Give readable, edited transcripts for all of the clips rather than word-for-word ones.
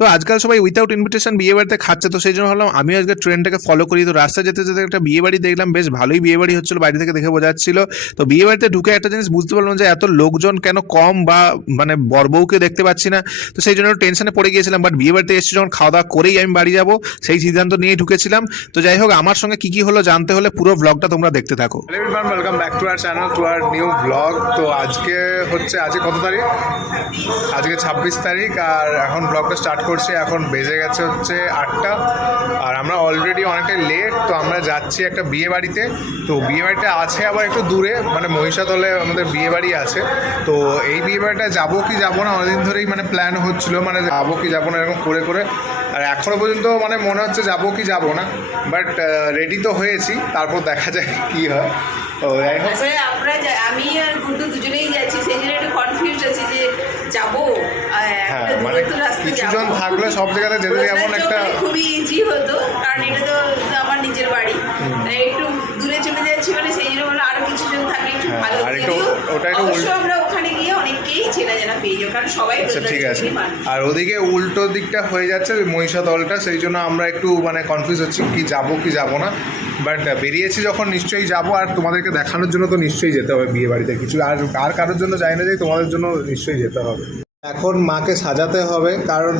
তো আজকাল সবাই উইথাউট ইনভিটেশন বিয়ে বাড়িতে খাচ্ছে, তো সেই জন্য ভাবলাম আমি আজকে ট্রেনটাকে ফলো করি। তো রাস্তায় যেতে যেতে একটা বিয়ে বাড়ি দেখলাম, বেশ ভালোই বিয়ে বাড়ি হচ্ছিল, বাড়ি থেকে দেখে বোঝা যাচ্ছিল। তো বিয়ে বাড়িতে ঢুকে একটা জিনিস বুঝতে পারলাম যে এত লোকজন কেন কম, বা মানে বরবউকে দেখতে পাচ্ছি না। তো সেই জন্য টেনশনে পড়ে গিয়েছিলাম, বাট বিয়ে বাড়িতে এসেছি যখন খাওয়া দাওয়া করেই আমি বাড়ি যাবো সেই সিদ্ধান্ত নিয়ে ঢুকেছিলাম। তো যাই হোক, আমার সঙ্গে কি কি হলো জানতে হলে পুরো ব্লগটা তোমরা দেখতে থাকো। Welcome back to our channel, to our new blog. তো আজকে কত তারিখ? আজকে 26 তারিখ, আর এখন ব্লগটা স্টার্ট করছি। এখন বেজে গেছে হচ্ছে 8টা, আর আমরা অলরেডি অনেকটাই লেট। তো আমরা যাচ্ছি একটা বিয়ে বাড়িতে। তো বিয়ে বাড়িটা আছে আবার একটু দূরে, মানে মহিষাদলে আমাদের বিয়ে বাড়ি আছে। তো এই বিয়ে বাড়িটা যাবো কি যাবো না অনেকদিন ধরেই মানে প্ল্যান হচ্ছিলো, মানে যাবো কি যাবো না এরকম করে করে, আর এখনও পর্যন্ত মানে মনে হচ্ছে যাবো কি যাবো না। বাট রেডি তো হয়েছি, তারপর দেখা যায় কী হয়। তো যাই হোক, আমরা আমি আর গুড্ডু দুজনেই যাচ্ছি, সেই জন্য একটু কনফিউজ আছি যে যাবো। হ্যাঁ মানে কিছুজন থাকলে সব জায়গাতে যেতে যেমন একটা খুবই ইজি হতো, কারণ এটা তো আমার নিজের বাড়ি, একটু দূরে চলে যাচ্ছি, মানে সেই জন্য বললাম আরো কিছুজন থাকলে একটু ভালো। অবশ্য আমরা ওখানে গিয়ে অনেককেই চেনা জানা পেয়ে যাবো, কারণ সবাই ঠিক আছে। আর ওদিকে উল্টো দিকটা হয়ে যাচ্ছে মহিষাদলটা, সেই জন্য আমরা একটু মানে কনফিউজ হচ্ছি কি যাবো কি যাবো না। বাট বেরিয়েছি যখন নিশ্চয়ই যাবো, আর তোমাদেরকে দেখানোর জন্য তো নিশ্চয়ই যেতে হবে বিয়ে বাড়িতে। কিছু আর কারোর জন্য যাই না, যাই তোমাদের জন্য নিশ্চয়ই যেতে হবে। এখন মাকে সাজাতে হবে, কারণ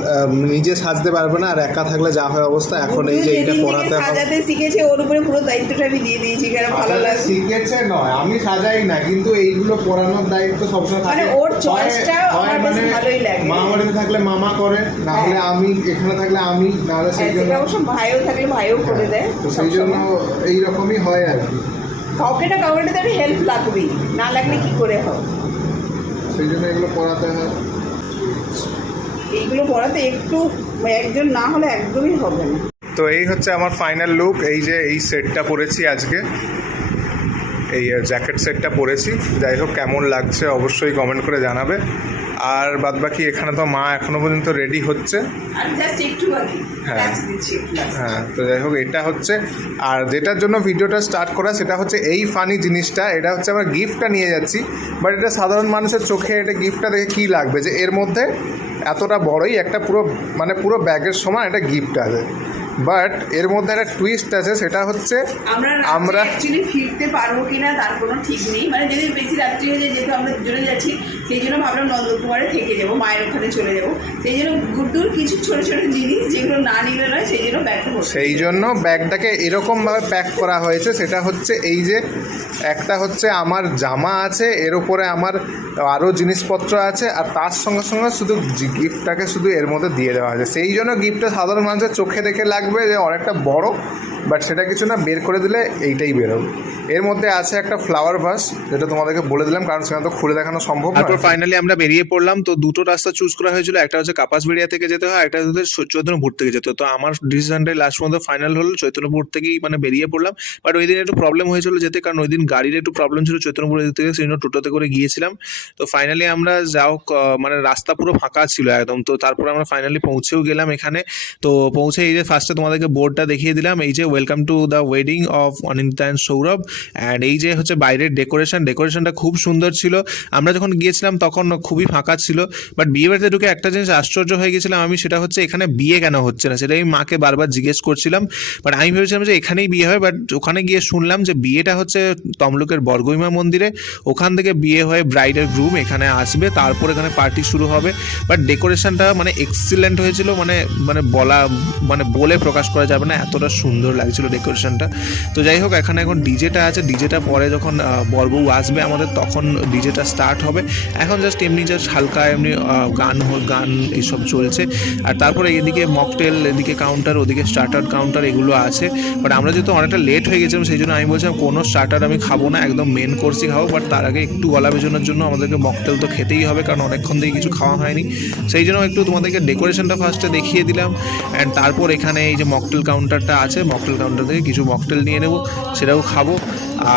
নিজে সাজতে পারবে না, আর একা থাকলে যা হয় অবস্থা। এখন এই যে এইটা পড়াতে হবে, সাজাতে শিখেছে, ওর উপরে পুরো দায়িত্বটা আমি দিয়ে দিয়েছি, কারণ ভালো লাগে। শিখেছে নয়, আমি সাজাই না, কিন্তু এইগুলো পড়ানোর দায়িত্ব সবসময় থাকে। ওর চয়েসটা আমার বেশ ভালোই লাগে। মা বাড়িতে থাকলে মামা করে, না হলে আমি এখানে থাকলে আমি, না হলে সেই জন্য অবশ্য ভাইও থাকলে ভাইও করে দেয়। তো সেই জন্য এইরকমই হয় আর কি। কাউকে তো একটা হেল্প লাগবেই, না লাগলে কি করে হবে, সেই জন্য এগুলো পড়াতে হয়। এইগুলো পড়াতে একটু একজন না হলে একদমই হবে না। তো এই হচ্ছে আমার ফাইনাল লুক। এই যে এই সেটটা পরেছি আজকে, এই জ্যাকেট সেটটা পরেছি। যাই হোক, কেমন লাগছে অবশ্যই কমেন্ট করে জানাবে। আর বাদবাকি এখানে তো মা এখনো পর্যন্ত রেডি হচ্ছে। হ্যাঁ, তো যাই হোক, এটা হচ্ছে। আর যেটার জন্য ভিডিওটা স্টার্ট করা সেটা হচ্ছে এই ফানি জিনিসটা। এটা হচ্ছে আমরা গিফটটা নিয়ে যাচ্ছি, বাট এটা সাধারণ মানুষের চোখে এটা গিফটটা দেখে কী লাগবে, যে এর মধ্যে এতটা বড়ই একটা পুরো ব্যাগের সমান একটা গিফট আছে। বাট এর মধ্যে একটা টুইস্ট আছে, সেটা হচ্ছে আমরা অ্যাকচুয়ালি ফিরতে পারবো কিনা তার কোনো ঠিক নেই। মানে যদি বেশি রাত্রি হয়ে যায়, যেহেতু আমরা দুজনে যাচ্ছি, সেই জন্য ভাবলাম নন্দকুমারে থেকে যাবো, মায়ের ওখানে চলে যাবো। সেই জন্য গুড্ডুর কিছু ছোটো ছোটো জিনিস যেগুলো না নিলে নয়, সেই জন্য ব্যাগটা সেই জন্য ব্যাগটাকে এরকমভাবে প্যাক করা হয়েছে। সেটা হচ্ছে এই যে একটা হচ্ছে আমার জামা আছে, এর উপরে আমার আরও জিনিসপত্র আছে, আর তার সঙ্গে সঙ্গে শুধু গিফটটাকে শুধু এর মধ্যে দিয়ে দেওয়া হয়েছে। সেই জন্য গিফটটা সাধারণ মানুষের চোখে দেখে লাগবে যে অনেকটা বড়, বাট সেটা কিছু না, বের করে দিলে এইটাই বেরোবে। এর মধ্যে আছে একটা ফ্লাওয়ার ভাস, যেটা তোমাদেরকে বলে দিলাম, কারণ সেখানে তো খুলে দেখানো সম্ভব না। তারপর ফাইনালি আমরা বেরিয়ে পড়লাম। তো দুটো রাস্তা চুজ করা হয়েছিল, একটা হচ্ছে কাপাসবেড়িয়া থেকে যেতে হয়, একটা হচ্ছে চৈতন্যপুর থেকে যেতে হয়। তো আমার ডিসিশনটাই লাস্ট পর্যন্ত ফাইনাল হলো চৈতন্যপুর থেকেই মানে বেরিয়ে পড়লাম। বাট ওই দিন একটু প্রবলেম হয়েছিল যেতে, কারণ ওই দিন গাড়ির একটু প্রবলেম ছিল চৈতন্যপুর থেকে, সেই জন্য টোটোতে করে গিয়েছিলাম। তো ফাইনালি আমরা মানে রাস্তা পুরো ফাঁকা ছিল একদম। তো তারপর আমরা ফাইনালি পৌঁছেও গেলাম এখানে। তো পৌঁছে এই যে ফার্স্টে তোমাদেরকে বোর্ডটা দেখিয়ে দিলাম, এই যে welcome to the wedding of Anindita and Sourav. And এই যে হচ্ছে বাইরের ডেকোরেশনটা খুব সুন্দর ছিল। আমরা যখন গিয়েছিলাম তখন খুবই ফাঁকা ছিল। বাট বিয়ে বাড়িতে ঢুকে একটা জিনিস আশ্চর্য হয়ে গেছিলাম আমি, সেটা হচ্ছে এখানে বিয়ে কেন হচ্ছে না, সেটাই মাকে বারবার জিজ্ঞেস করছিলাম। বাট আমি ভেবেছিলাম যে এখানেই বিয়ে হয়, বাট ওখানে গিয়ে শুনলাম যে বিয়েটা হচ্ছে তমলুকের বরগইমা মন্দিরে। ওখান থেকে বিয়ে হয়ে ব্রাইডের গ্রুম এখানে আসবে, তারপর এখানে পার্টি শুরু হবে। বাট ডেকোরেশনটা মানে এক্সিলেন্ট হয়েছিল, মানে বলে প্রকাশ করা যাবে না, এতটা সুন্দর লাগছিল ডেকোরেশনটা। তো যাই হোক, এখানে এখন ডিজেটা আছে, ডিজেটা পরে যখন বরবউ আসবে আমাদের, তখন ডিজেটা স্টার্ট হবে। এখন জাস্ট হালকা এমনি গান এইসব চলছে। আর তারপরে এদিকে মকটেল, এদিকে কাউন্টার, ওদিকে স্টার্টার কাউন্টার, এগুলো আছে। বাট আমরা যেহেতু অনেকটা লেট হয়ে গেছিলাম, সেই জন্য আমি বলছিলাম কোনো স্টার্টার আমি খাবো না, একদম মেন কোর্সই খাবো। বাট তার আগে একটু গলা ভেজানোর জন্য আমাদেরকে মকটেল তো খেতেই হবে, কারণ অনেকক্ষণ থেকে কিছু খাওয়া হয়নি। সেই জন্য একটু তোমাদেরকে ডেকোরেশনটা ফার্স্টে দেখিয়ে দিলাম। অ্যান্ড তারপর এখানে এই যে মকটেল কাউন্টারটা আছে, মকটেল কাউন্টার থেকে কিছু মকটেল নিয়ে নেবো, সেটাও খাবো।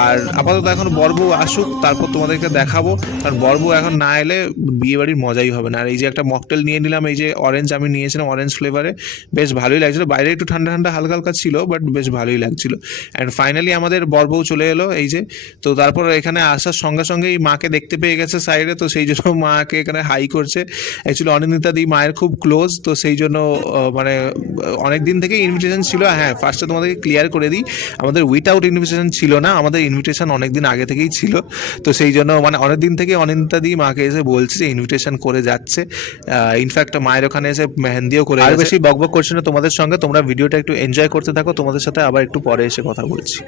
আর আপাতত এখন বরবউ আসুক, তারপর তোমাদেরকে দেখাবো, কারণ বরবউ এখন না এলে বিয়ে বাড়ির মজাই হবে না। আর এই যে একটা মকটেল নিয়ে নিলাম, এই যে অরেঞ্জ আমি নিয়েছিলাম, অরেঞ্জ ফ্লেভারে, বেশ ভালোই লাগছিলো। বাইরে একটু ঠান্ডা ঠান্ডা হালকা হালকা ছিল, বাট বেশ ভালোই লাগছিলো। অ্যান্ড ফাইনালি আমাদের বরবউ চলে এলো, এই যে। তো তারপর এখানে আসার সঙ্গে সঙ্গেই মাকে দেখতে পেয়ে গেছে সাইডে, তো সেই জন্য মাকে এখানে হাই করছে। অ্যাকচুয়ালি অনিন্দিতা দি মায়ের খুব ক্লোজ, তো সেই জন্য মানে অনেক দিন থেকে ইনভিটেশন ছিল। হ্যাঁ, ফার্স্টে তোমাদেরকে ক্লিয়ার করে দিই, আমাদের উইথাউট ইনভিটেশন ছিল না, আমাদের ইনভিটেশন অনেক দিন আগে থেকেই ছিল। তো সেই জন্য মানে অনেক দিন থেকে অনিন্দিতা দি মাকে এসে বলছে যে ইনভিটেশন করে যাচ্ছে। ইনফ্যাক্ট মায়ের ওখানে এসে মেহেন্দিও করে, আর বেশি বকবক করছে না তোমাদের সঙ্গে, তোমরা ভিডিওটা একটু এনজয় করতে থাকো, তোমাদের সাথে আবার একটু পরে এসে কথা বলছি।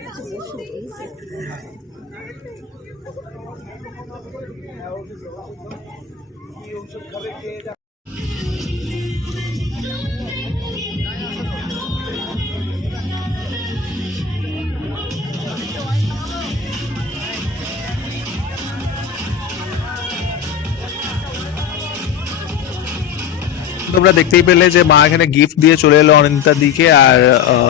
তোমরা দেখতেই পেলে যে মা এখানে গিফট দিয়ে চলে এলো অনিন্দিতার দিকে। আর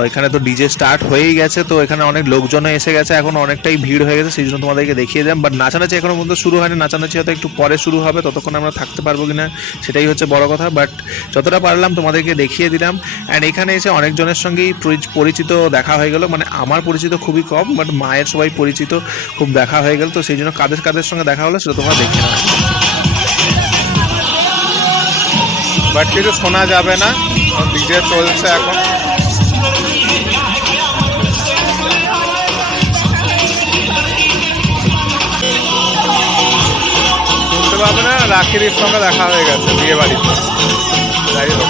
এখানে তো ডিজে স্টার্ট হয়েই গেছে, তো এখানে অনেক লোকজনও এসে গেছে, এখন অনেকটাই ভিড় হয়ে গেছে, সেই জন্য তোমাদেরকে দেখিয়ে দিলাম। বাট নাচানাচি এখনো পর্যন্ত শুরু হয়নি, নাচানাচি হয়তো একটু পরে শুরু হবে, ততক্ষণ আমরা থাকতে পারবো কিনা সেটাই হচ্ছে বড় কথা। বাট যতটা পারলাম তোমাদেরকে দেখিয়ে দিলাম। অ্যান্ড এখানে এসে অনেকজনের সঙ্গেই পরিচিত দেখা হয়ে গেল, মানে আমার পরিচিত খুবই কম, বাট মায়ের সবাই পরিচিত খুব দেখা হয়ে গেল। তো সেই জন্য কাদের কাদের সঙ্গে দেখা হলো সেটা তোমরা দেখে নাও। বাট কিছু শোনা যাবে না, ডিজে চলছে এখন। শুনতে পাবে না, রাখির সঙ্গে দেখা হয়ে গেছে বিয়ে বাড়িতে। যাই হোক,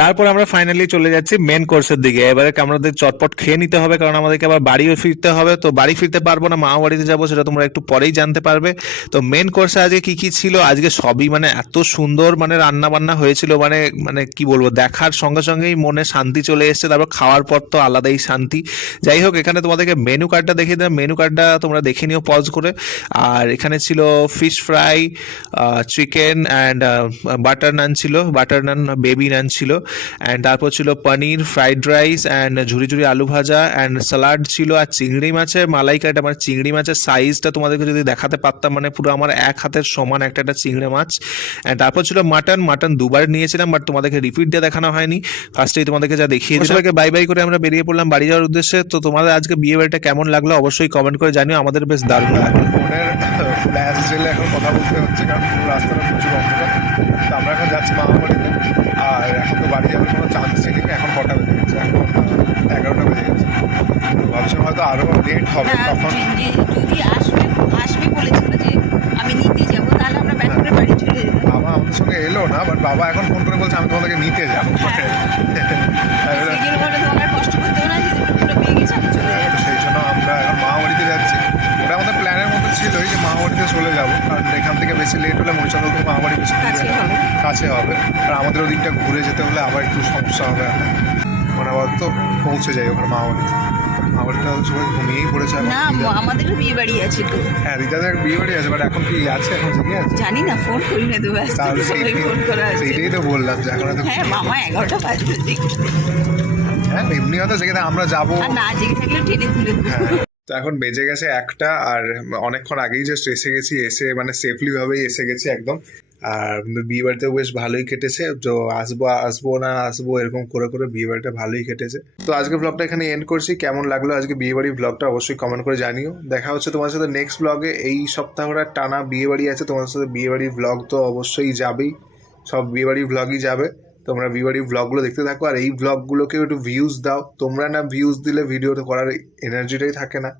তারপর আমরা ফাইনালি চলে যাচ্ছি মেন কোর্সের দিকে। এবারে আমাদের চটপট খেয়ে নিতে হবে, কারণ আমাদেরকে আবার বাড়িও ফিরতে হবে। তো বাড়ি ফিরতে পারবো না, মা বাড়িতে যাবো, সেটা তোমরা একটু পরেই জানতে পারবে। তো মেন কোর্সে আজকে কি কি ছিল, আজকে সবই মানে এত সুন্দর মানে রান্না বান্না হয়েছিল, মানে মানে কি বলবো, দেখার সঙ্গে সঙ্গেই মনে শান্তি চলে এসছে। তারপর খাওয়ার পর তো আলাদাই শান্তি। যাই হোক, এখানে তোমাদেরকে মেনু কার্ডটা দেখিয়ে দিলাম, মেনু কার্ডটা তোমরা দেখে নিও পজ করে। আর এখানে ছিল fish fry, chicken and butter naan ছিল, বাটার নান বেবি নান ছিল। অ্যান্ড তারপর ছিল পনির, ফ্রাইড রাইস অ্যান্ড ঝুরি ঝুরি আলু ভাজা অ্যান্ড স্যালাড ছিল। আর চিংড়ি মাছের মালাইকারিটা, মানে চিংড়ি মাছের সাইজটা তোমাদেরকে যদি দেখাতে পারতাম, মানে পুরো আমার এক হাতের সমান একটা একটা চিংড়ি মাছ। অ্যান্ড তারপর ছিল মাটন দুবার নিয়েছিলাম, বাট তোমাদেরকে রিপিট দিয়ে দেখানো হয়নি, ফার্স্টেই তোমাদেরকে যা দেখিয়ে দিই। সবাইকে বাই বাই করে আমরা বেরিয়ে পড়লাম বাড়ি যাওয়ার উদ্দেশ্যে। তো তোমাদের আজকে বিয়ে বাড়িটা কেমন লাগলো অবশ্যই কমেন্ট করে জানিও, আমাদের বেশ দারুণ লাগলো। ফোনের ফ্ল্যাশ জেলে এখন কথা বলতে হচ্ছে, কারণ পুরো রাস্তাটা প্রচুর অন্ধকার। তো আমরা এখন যাচ্ছি মামা বাড়িতে, আর এখন তো বাড়ি যাওয়ার কোনো চান্স নেই। এখন কটা বেজে গেছে, এখন 11টা বেজে গেছে। ভাবছিলাম হয়তো আরও লেট হবে তখন। যদি আসবে বলেছিল যে আমি নিতে যাবো, তাহলে আমরা ব্যাক করে বাড়ি চলে যেতাম। বাবা আমাদের সঙ্গে এলো না, বাট বাবা এখন ফোন করে বলছে আমি তোমাদেরকে নিতে যাবো। সেই জন্য বলে তোমার কষ্ট করতে হবে না, যদি পুরো পেয়ে গেছে আমি চলে যাবো। সেই জন্য আমরা এখন মামা বাড়িতে যাচ্ছি। ওটা আমাদের প্ল্যানের মধ্যে ছিল যে মামা বাড়িতে চলে যাবো, কারণ এখান থেকে বেশি লেট হলে মরিচাঁদল থেকে মামা বাড়ি বেশি কাছে হবে। আর আমাদের ওদিকটা ঘুরে যেতে হলে আবার একটু সমস্যা হবে। মানে আবার তো পৌঁছে যাই ওখানে মামা বাড়িতে। মামা বাড়িটা সবাই ঘুমিয়েই পড়েছে এখন। না, আমাদেরও বিয়ে বাড়ি আছে তো। হ্যাঁ, দিদাদের বিয়ে বাড়ি আছে, বাট এখন কি আছে, এখন জেগে আছে জানি না, ফোন করি না তো, ব্যস্ত তাহলে ফোন করা আছে। সেইটাই তো বললাম যে এখন হয়তো। হ্যাঁ, মামা 11টা বাজবে। হ্যাঁ, এমনি হয়তো জেগে আমরা যাবো, আর না জেগে থাকলে ট্রেনে তুলে দেবো। তো এখন বেজে গেছে 1টা, আর অনেকক্ষণ আগেই জাস্ট এসে গেছি, এসে মানে সেফলি ভাবেই এসে গেছি একদম। আর বিয়ে বাড়িতেও বেশ ভালোই কেটেছে, তো আসবো এরকম করে করে বিয়ে বাড়িটা ভালোই কেটেছে। তো আজকে ব্লগটা এখানে এন্ড করছি। কেমন লাগলো আজকে বিয়ে বাড়ির ব্লগটা অবশ্যই কমেন্ট করে জানিও। দেখা হচ্ছে তোমার সাথে নেক্সট ব্লগে। এই সপ্তাহটা টানা বিয়ে বাড়ি আছে, তোমার সাথে বিয়ে বাড়ির ব্লগ তো অবশ্যই যাবেই, সব বিয়ে বাড়ির ব্লগই যাবে। তোমরা বিয়ে বাড়ির ব্লগগুলো দেখতে থাকো, আর এই ব্লগগুলোকেও একটু ভিউজ দাও। তোমরা না ভিউজ দিলে ভিডিওটা করার এনার্জিটাই থাকে না,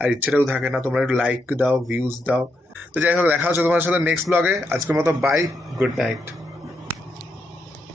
আর ইচ্ছেটাও থাকে না। তোমরা একটু লাইক দাও, ভিউজ দাও। তো যাই হোক, দেখা হচ্ছে তোমার সাথে নেক্সট ব্লগে। আজকের মতো বাই, গুড নাইট।